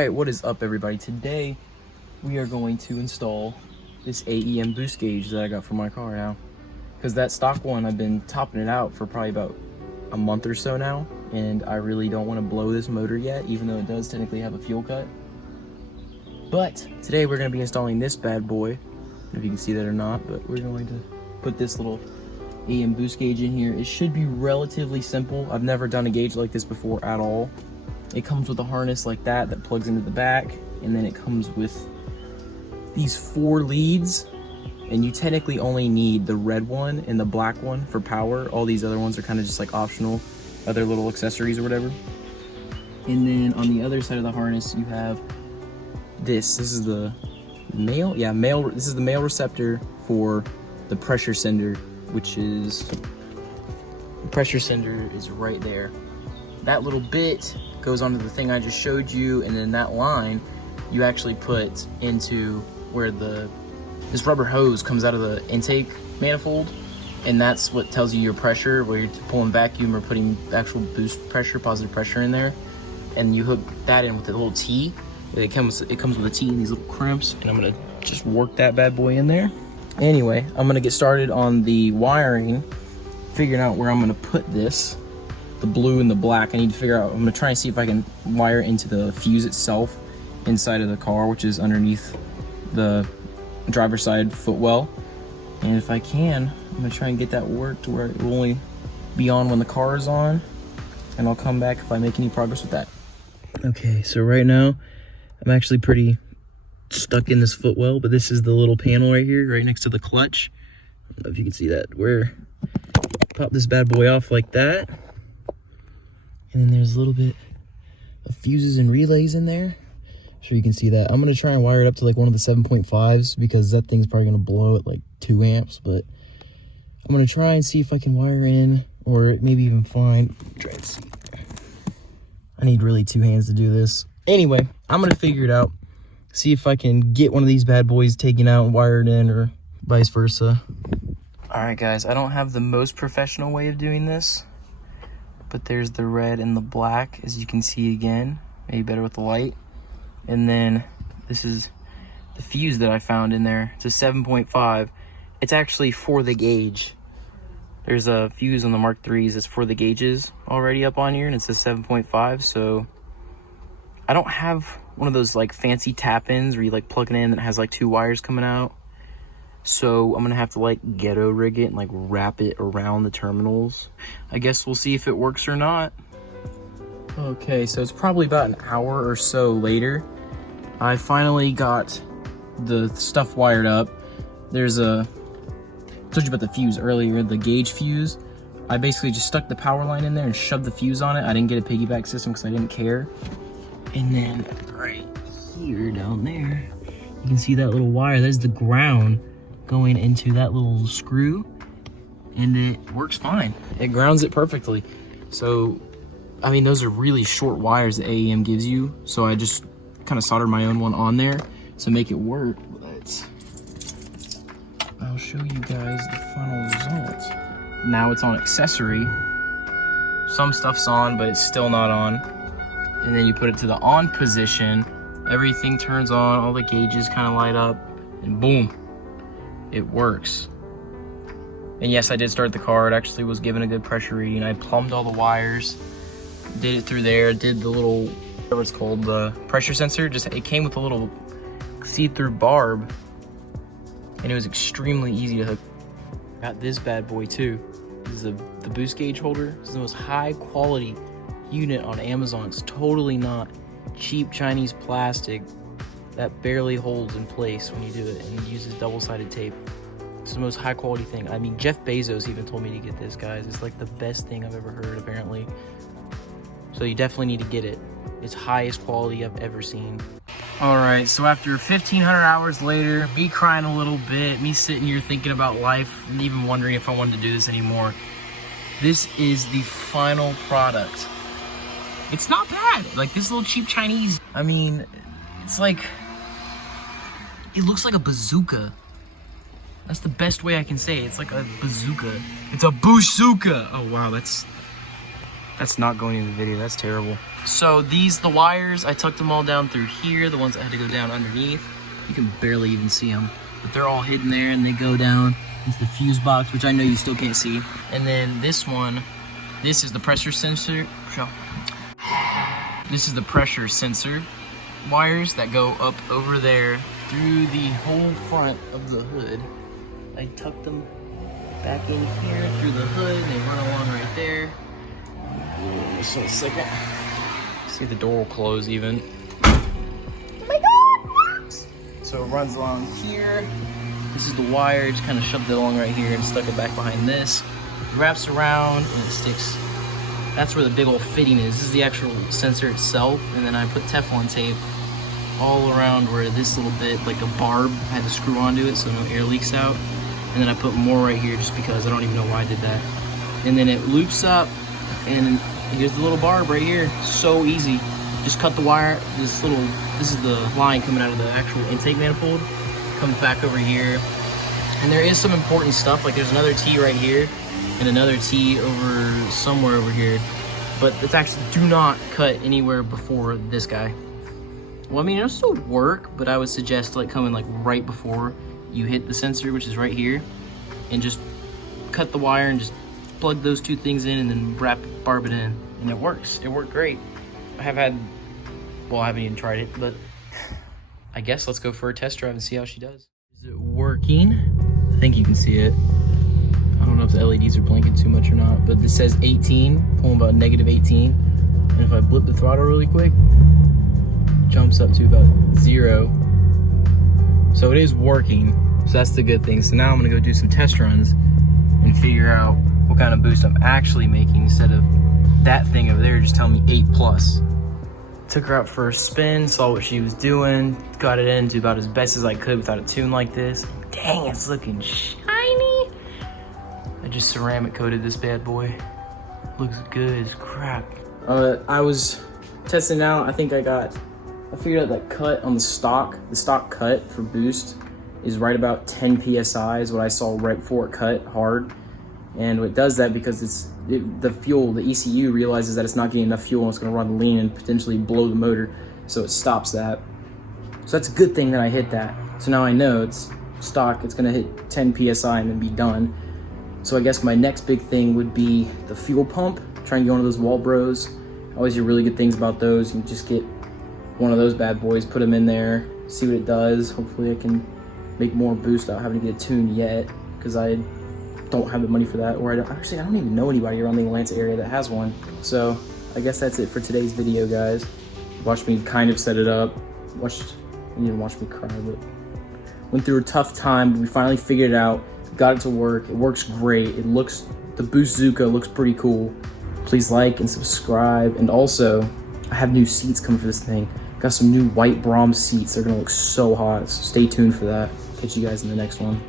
Alright, what is up everybody? Today we are going to install this AEM Boost gauge that I got for my car now. Because that stock one, I've been topping it out for probably about a month or so now, and I really don't want to blow this motor yet, even though it does technically have a fuel cut. But today we're going to be installing this bad boy. I don't know if you can see that or not, but we're going to put this little AEM Boost gauge in here. It should be relatively simple. I've never done a gauge like this before at all. It comes with a harness like that plugs into the back, and then it comes with these 4 leads, and you technically only need the red one and the black one for power. All these other ones are kind of just like optional, other little accessories or whatever. And then on the other side of the harness you have this is the male, this is the male receptor for the pressure sender, which is, the pressure sender is right there. That little bit goes onto the thing I just showed you, and then that line you actually put into where this rubber hose comes out of the intake manifold, and that's what tells you your pressure, where you're pulling vacuum or putting actual boost pressure, positive pressure in there. And you hook that in with a little T. It comes with a T and these little crimps, and I'm gonna just work that bad boy in there. Anyway, I'm gonna get started on the wiring, figuring out where I'm gonna put this. The blue and the black, I need to figure out. I'm gonna try and see if I can wire into the fuse itself inside of the car, which is underneath the driver's side footwell. And if I can, I'm gonna try and get that worked where it will only be on when the car is on, and I'll come back if I make any progress with that. Okay, so right now I'm actually pretty stuck in this footwell, but this is the little panel right here, right next to the clutch. I don't know if you can see that, where pop this bad boy off like that. And then there's a little bit of fuses and relays in there. Sure you can see that. I'm gonna try and wire it up to like one of the 7.5s because that thing's probably gonna blow at like 2 amps, but I'm gonna try and see if I can wire in, or maybe even find, try and see. I need really 2 hands to do this. Anyway, I'm gonna figure it out. See if I can get one of these bad boys taken out and wired in, or vice versa. All right guys, I don't have the most professional way of doing this, but there's the red and the black, as you can see again, maybe better with the light. And then this is the fuse that I found in there. It's a 7.5. It's actually for the gauge. There's a fuse on the Mark IIIs that's for the gauges already up on here, and it says 7.5. So I don't have one of those like fancy tap-ins where you like plug it in that has like 2 wires coming out. So I'm gonna have to like ghetto rig it and like wrap it around the terminals. I guess we'll see if it works or not. Okay, so it's probably about an hour or so later. I finally got the stuff wired up. There's I told you about the fuse earlier, the gauge fuse. I basically just stuck the power line in there and shoved the fuse on it. I didn't get a piggyback system because I didn't care. And then right here down there, you can see that little wire. There's the ground going into that little screw, and it works fine. It grounds it perfectly. So, I mean, those are really short wires that AEM gives you, so I just kind of soldered my own one on there to make it work, but I'll show you guys the final results. Now it's on accessory. Some stuff's on, but it's still not on. And then you put it to the on position, everything turns on, all the gauges kind of light up, and boom, it works. And yes, I did start the car. It actually was given a good pressure reading. I plumbed all the wires, did it through there, did the little, whatever it's called, the pressure sensor. It came with a little see-through barb, and it was extremely easy to hook. Got this bad boy too. This is the boost gauge holder. This is the most high quality unit on Amazon. It's totally not cheap Chinese plastic that barely holds in place when you do it, and it uses double-sided tape. It's the most high quality thing. I mean, Jeff Bezos even told me to get this, guys. It's like the best thing I've ever heard, apparently. So you definitely need to get it. It's highest quality I've ever seen. All right, so after 1,500 hours later, me crying a little bit, me sitting here thinking about life, and even wondering if I wanted to do this anymore, this is the final product. It's not bad. Like, this little cheap Chinese, I mean, it's like, it looks like a bazooka. That's the best way I can say it. It's like a bazooka. It's a bazooka. Oh wow, that's not going in the video. That's terrible. So the wires, I tucked them all down through here, the ones that had to go down underneath. You can barely even see them, but they're all hidden there, and they go down into the fuse box, which I know you still can't see. And then this one, this is the pressure sensor. This is the pressure sensor wires that go up over there through the whole front of the hood. I tucked them back in here through the hood, and they run along right there. Just a second. See if the door will close even. Oh my God! So it runs along here. This is the wire, just kind of shoved it along right here and stuck it back behind this. It wraps around and it sticks. That's where the big old fitting is. This is the actual sensor itself, and then I put Teflon tape all around where this little bit, like a barb, I had to screw onto it so no air leaks out. And then I put more right here just because I don't even know why I did that. And then it loops up, and here's the little barb right here. So easy. Just cut the wire. This is the line coming out of the actual intake manifold. Comes back over here. And there is some important stuff, like there's another T right here and another T over somewhere over here. But it's actually, do not cut anywhere before this guy. Well, I mean, it'll still work, but I would suggest like coming like right before you hit the sensor, which is right here, and just cut the wire and just plug those two things in and then barb it in, and it works. It worked great. I haven't even tried it, but I guess let's go for a test drive and see how she does. Is it working? I think you can see it. I don't know if the LEDs are blinking too much or not, but this says 18, pulling about -18. And if I blip the throttle really quick, it jumps up to about 0. So it is working, so that's the good thing. So now I'm gonna go do some test runs and figure out what kind of boost I'm actually making instead of that thing over there just telling me 8+. Took her out for a spin, saw what she was doing, got it into about as best as I could without a tune like this. Dang, it's looking shiny. I just ceramic coated this bad boy. Looks good as crap. I was testing out, I figured out that cut on the stock cut for boost is right about 10 PSI is what I saw right before it cut hard. And it does that because the fuel, the ECU realizes that it's not getting enough fuel and it's gonna run lean and potentially blow the motor. So it stops that. So that's a good thing that I hit that. So now I know it's stock, it's gonna hit 10 PSI and then be done. So I guess my next big thing would be the fuel pump. Try and get one of those Walbros. I always hear really good things about those. You just get one of those bad boys, put them in there, see what it does. Hopefully I can make more boost without having to get a tune yet, because I don't have the money for that, or I don't even know anybody around the Atlanta area that has one. So I guess that's it for today's video, guys. Watched me kind of set it up. You didn't even watch me cry, but went through a tough time, but we finally figured it out, got it to work. It works great. The Boost Zuka looks pretty cool. Please like and subscribe, and also I have new seats coming for this thing. Got some new white Brahms seats. They're gonna look so hot, so stay tuned for that. Catch you guys in the next one.